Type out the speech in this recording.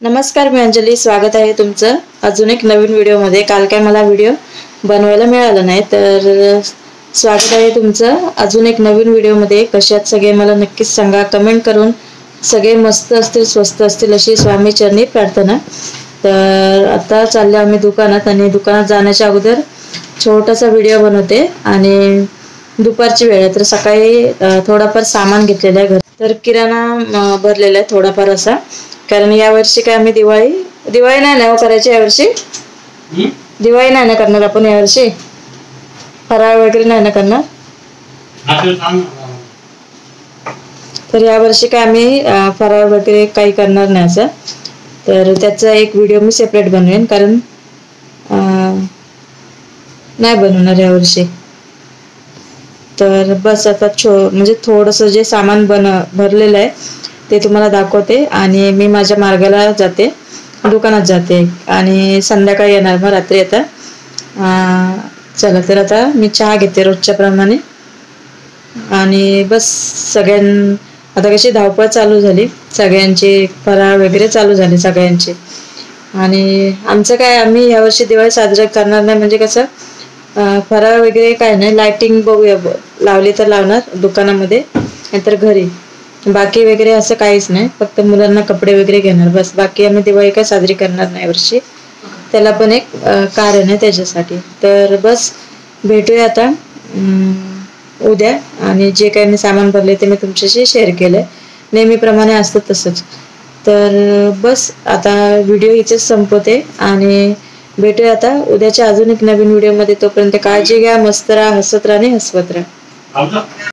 नमस्कार, मी अंजली. स्वागत आहे तुमचं अजून एक नवीन व्हिडिओमध्ये. काल काय मला व्हिडिओ बनवायला मिळाला नाही, तर स्वागत आहे तुमचं अजून एक नवीन व्हिडिओमध्ये. कशात सगळे मला नक्कीच सांगा कमेंट करून. सगळे मस्त असतील, स्वस्त असतील अशी स्वामी चरणी प्रार्थना. तर आता चालले आम्ही दुकानात, आणि दुकानात जाण्याच्या अगोदर छोटासा व्हिडिओ बनवते. आणि दुपारची वेळ आहे, तर सकाळी थोडाफार सामान घेतलेलं आहे घर. तर किराणा भरलेला आहे थोडाफार असा, कारण यावर्षी काय आम्ही दिवाळी नाही ना करायची यावर्षी. दिवाळी नाही ना करणार आपण यावर्षी, फराळ वगैरे नाही ना करणार. तर यावर्षी काय आम्ही फराळ वगैरे काही करणार नाही असं. तर त्याचा एक व्हिडिओ मी सेपरेट बनवेन, कारण नाही बनवणार यावर्षी. तर बस आता म्हणजे थोडंसं जे सामान भरलेलं आहे ते तुम्हाला दाखवते, आणि मी माझ्या मार्गाला जाते, दुकानात जाते, आणि संध्याकाळी येणार मग रात्री. आता चला, तर आता मी चहा घेते रोजच्या प्रमाणे. आणि बस आता कशी धावपळ चालू झाली सगळ्यांची, फराळ वगैरे चालू झाले सगळ्यांचे. आणि आमचं काय, आम्ही यावर्षी दिवाळी साजरा करणार नाही. म्हणजे कसं, फराळ वगैरे काय नाही, लाइटिंग बघूया, लावली तर लावणार दुकानामध्ये, नाहीतर घरी. बाकी वगैरे असं काहीच नाही, फक्त मुलांना कपडे वगैरे घेणार बस. बाकी आम्ही दिवाळी काय साजरी करणार नाही वर्षी. त्याला पण एक कारण आहे त्याच्यासाठी. तर बस भेटूया आता उद्या. आणि जे काही मी सामान भरले ते मी तुमच्याशी शेअर केलंय, नेहमीप्रमाणे असतं तसंच. तर बस आता व्हिडिओ इथेच संपवते, आणि भेटूया आता उद्याच्या अजून एक नवीन व्हिडिओमध्ये. तोपर्यंत काळजी घ्या, मस्त राहा, हसत राहा आणि हसवत राहा.